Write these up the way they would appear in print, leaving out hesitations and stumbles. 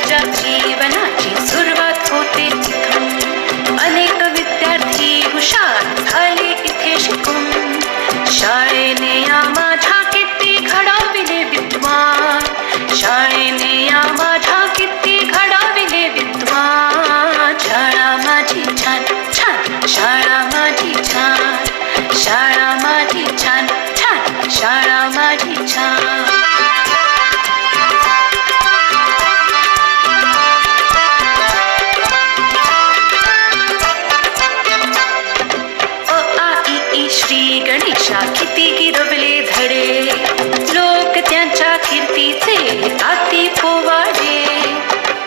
माझ्या जीवनाची सुरुवात होते तिथून. अनेक विद्यार्थी हुशार झाले इथे शिकून. शाळेने या माझ्या किती घडविले विद्वान. शाळेने या माझ्या किती घडविले विद्वान. शाळा माझी छान छान, शाळा माझी छान, शाळा माझी छान छान, शाळा माझी छान. श्री गणेशा किती गिरवले धडे. लोक त्यांच्या कीर्तीचे गाती पोवाडे.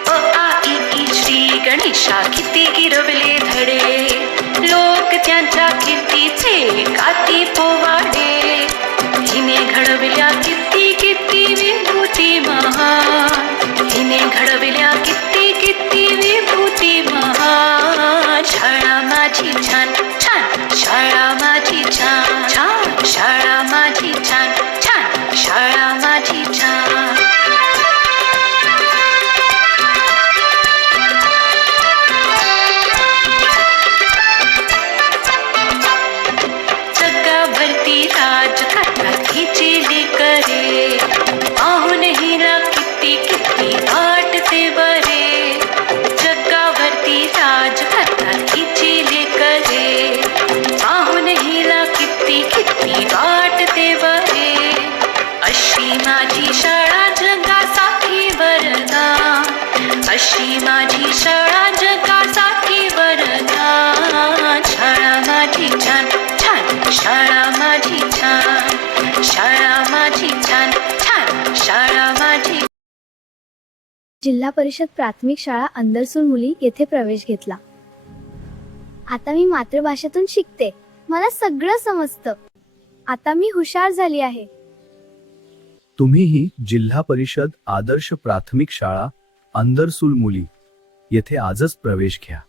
आ ई ई श्री गणेशा किती गिरवले धडे. लोक त्यांच्या कीर्तीचे गाती पोवाडे. हिने घडविल्या किती किती विभूती महान. हिने घडविल्या किती किती विभूती महान. शाळा माझी छान छान, शाळा माझी छान छान, शाळा माझी छान छान, शाळा माझी छान. जगाभरती राजकारणात हिची लेकरे. पाहून हिला किती किती वाटते बरे. जगावरती राजकारणात हिची लेकरे. पाहून हिला किती किती वाटते बरे. अशी माझी शाळा जगासाठी वरदान. अशी माझी शाळा जगासाठी वरदान. शाळा माझी छान छान, शाळा माझी छान, शाळा माझी छान छान, शाळा माझी. जिल्हा परिषद प्राथमिक शाळा अंदरसूल मुली येथे प्रवेश घेतला. आता मी मातृभाषेतून शिकते. मला सगळं समजतं. आता मी हुशार झाली आहे. तुम्हीही जिल्हा परिषद आदर्श प्राथमिक शाळा अंदरसूल मुली येथे आजच प्रवेश घ्या.